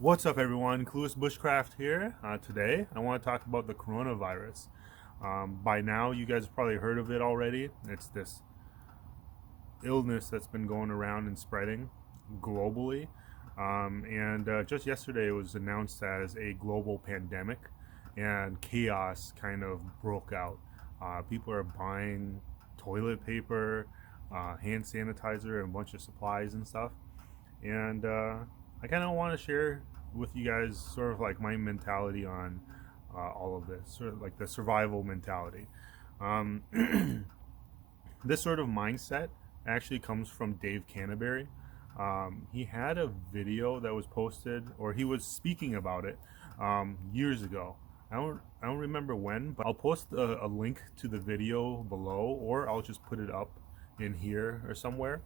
What's up, everyone? Clueless Bushcraft here. Today, I want to talk about the coronavirus. By now, you guys have probably heard of it already. It's this illness that's been going around and spreading globally. And just yesterday, it was announced as a global pandemic, and chaos kind of broke out. People are buying toilet paper, hand sanitizer, and a bunch of supplies and stuff. And I kind of want to share with you guys sort of like my mentality on all of this, sort of like the survival mentality. Um, this sort of mindset actually comes from Dave Canterbury. He had a video that was posted, or he was speaking about it years ago. I don't remember when, but I'll post a link to the video below, or I'll just put it up in here or somewhere,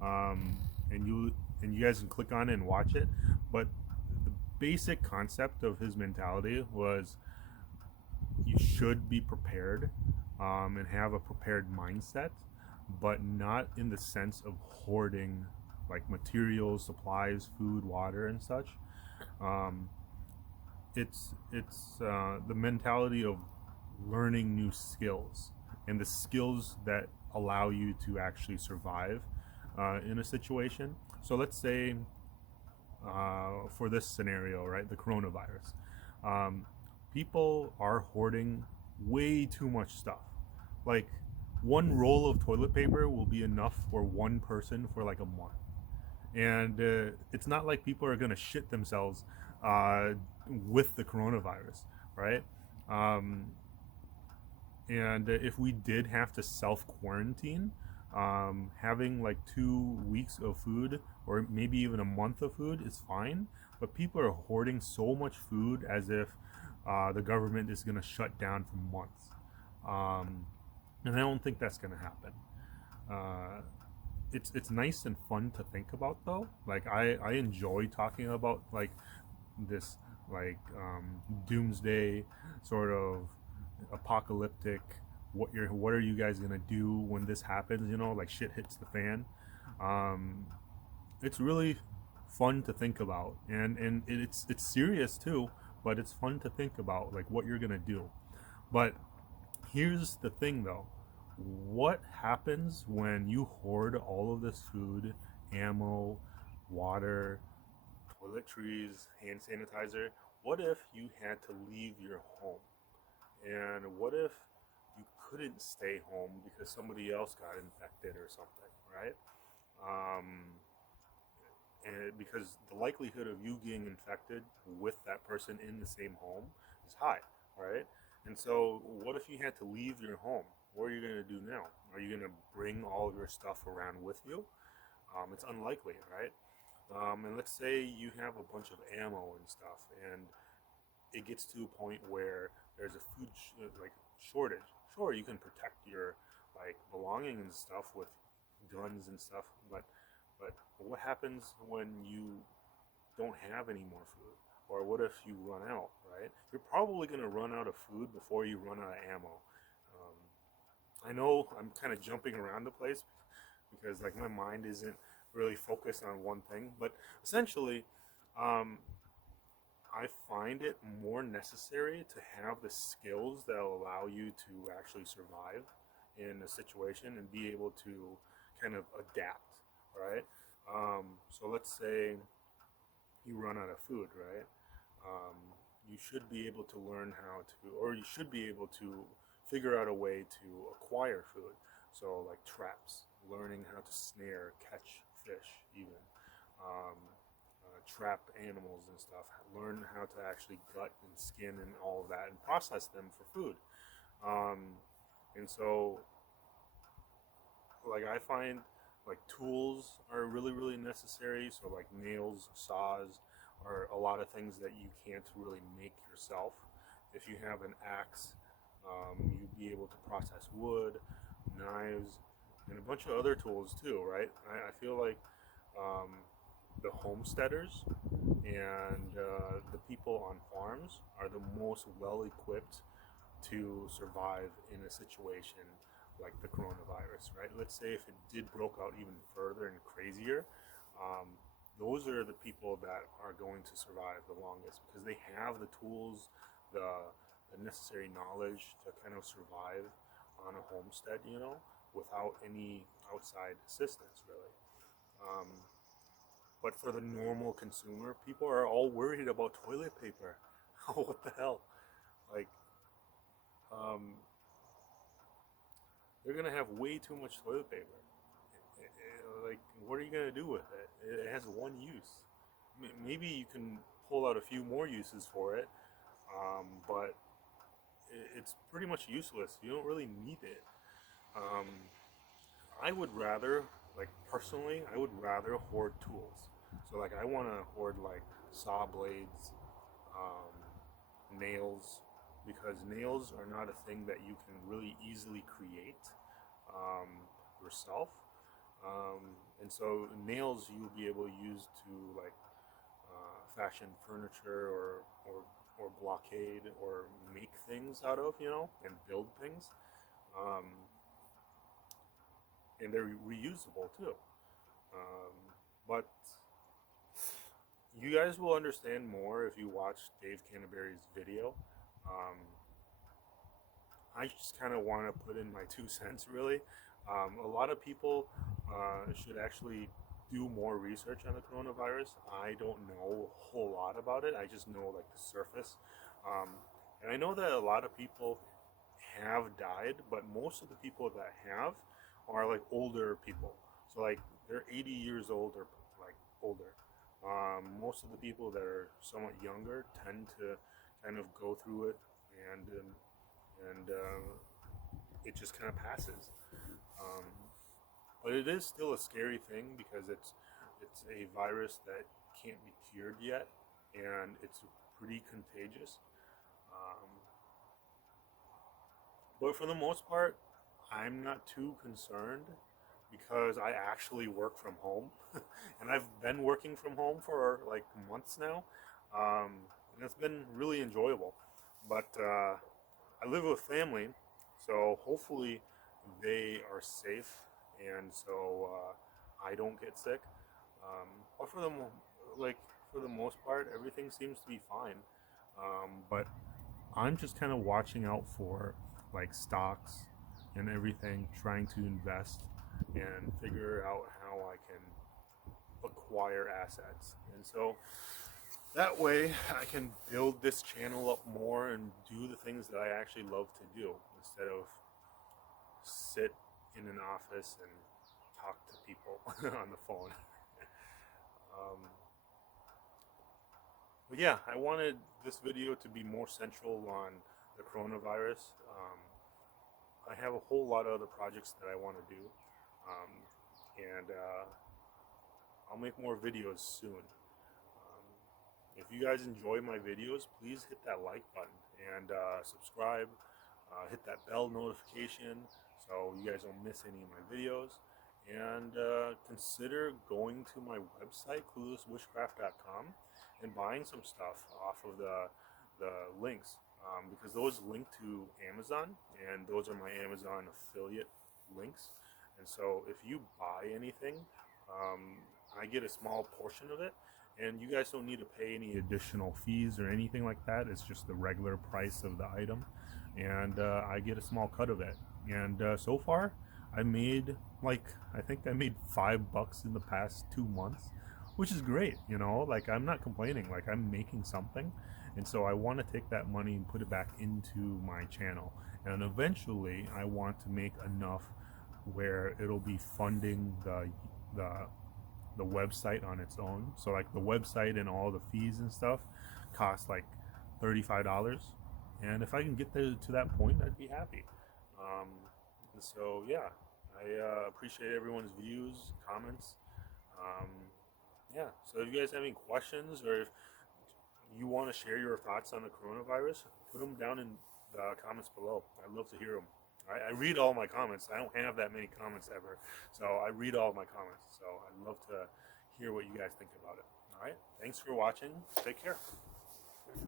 um, and you guys can click on it and watch it. But the basic concept of his mentality was you should be prepared, and have a prepared mindset, but not in the sense of hoarding like materials, supplies, food, water, and such. Um, it's the mentality of learning new skills and the skills that allow you to actually survive in a situation. So let's say for this scenario, right, the coronavirus, um, people are hoarding way too much stuff. Like one roll of toilet paper will be enough for one person for like a month, and it's not like people are gonna shit themselves uh, with the coronavirus, right? Um, and if we did have to self quarantine, having like 2 weeks of food or maybe even a month of food is fine. But people are hoarding so much food as if the government is going to shut down for months. Um, and I don't think that's going to happen. Uh, it's nice and fun to think about though. Like I enjoy talking about like this doomsday sort of apocalyptic, what are you guys gonna do when this happens, like shit hits the fan. um it's really fun to think about, and it's serious too, but it's fun to think about like what you're gonna do. But here's the thing though, what happens when you hoard all of this food, ammo, water, toiletries, hand sanitizer? What if you had to leave your home? And what if you couldn't stay home because somebody else got infected or something, right? Um, and because the likelihood of you getting infected with that person in the same home is high, right? And so, what if you had to leave your home? What are you going to do now? Are you going to bring all of your stuff around with you? It's unlikely, right? And let's say you have a bunch of ammo and stuff, and it gets to a point where there's a shortage. Sure, you can protect your like belongings and stuff with guns and stuff, but what happens when you don't have any more food? Or what if you run out, right? You're probably going to run out of food before you run out of ammo. Um, I know I'm kind of jumping around the place because like my mind isn't really focused on one thing, but essentially, um, I find it more necessary to have the skills that will allow you to actually survive in a situation and be able to kind of adapt, right? So let's say you run out of food, right? Um, you should be able to learn how to, or you should be able to figure out a way to acquire food. So, like traps, learning how to snare, catch fish, even. Um, Trap animals and stuff, learn how to actually gut and skin and all of that and process them for food. Um, and so, like, I find like tools are really, really necessary. So, like, nails, saws are a lot of things that you can't really make yourself. If you have an axe, you'd be able to process wood, knives, and a bunch of other tools too, right? I feel like um, the homesteaders and the people on farms are the most well equipped to survive in a situation like the coronavirus, right? Let's say if it did broke out even further and crazier, um, those are the people that are going to survive the longest because they have the tools, the necessary knowledge to kind of survive on a homestead, you know, without any outside assistance, really. Um, but for the normal consumer, people are all worried about toilet paper. What the hell? Like, um, they're gonna have way too much toilet paper. Like, what are you gonna do with it? It has one use. Maybe you can pull out a few more uses for it, but it's pretty much useless. You don't really need it. Um, I would rather, like personally, I would rather hoard tools. So like, I want to hoard like saw blades, nails, because nails are not a thing that you can really easily create um, yourself. And so nails you'll be able to use to like fashion furniture or blockade or make things out of, you know, and build things. Um, and they're reusable too. But you guys will understand more if you watch Dave Canterbury's video. Um, I just kind of want to put in my 2 cents, really. A lot of people should actually do more research on the coronavirus. I don't know a whole lot about it. I just know like the surface. And I know that a lot of people have died, but most of the people that have are like older people. So like they're 80 years old or like older. Most of the people that are somewhat younger tend to kind of go through it and it just kind of passes. Um, but it is still a scary thing because it's a virus that can't be cured yet, and it's pretty contagious. Um, but for the most part, I'm not too concerned because I actually work from home, and I've been working from home for like months now, and it's been really enjoyable. But I live with family, so hopefully they are safe, and so I don't get sick. But like for the most part, everything seems to be fine. But I'm just kind of watching out for like stocks and everything, trying to invest and figure out how I can acquire assets. And so that way I can build this channel up more and do the things that I actually love to do instead of sit in an office and talk to people on the phone. But yeah, I wanted this video to be more central on the coronavirus. I have a whole lot of other projects that I want to do, and I'll make more videos soon. If you guys enjoy my videos, please hit that like button and subscribe. Hit that bell notification so you guys don't miss any of my videos. And consider going to my website, cluelessbushcraft.com, and buying some stuff off of the links. Because those link to Amazon, and those are my Amazon affiliate links. And so if you buy anything, I get a small portion of it, and you guys don't need to pay any additional fees or anything like that. It's just the regular price of the item, and I get a small cut of it. And so far, I made I think I made $5 in the past 2 months, which is great. You know, like I'm not complaining. Like I'm making something. And so I want to take that money and put it back into my channel. And eventually I want to make enough where it'll be funding the website on its own. So like the website and all the fees and stuff cost like $35. And if I can get to that point, I'd be happy. And so yeah, I appreciate everyone's views, comments. Yeah, so if you guys have any questions, or if you want to share your thoughts on the coronavirus, put them down in the comments below. I'd love to hear them. All right? I read all my comments. I don't have that many comments ever, so I read all my comments. So I'd love to hear what you guys think about it. All right? Thanks for watching. Take care.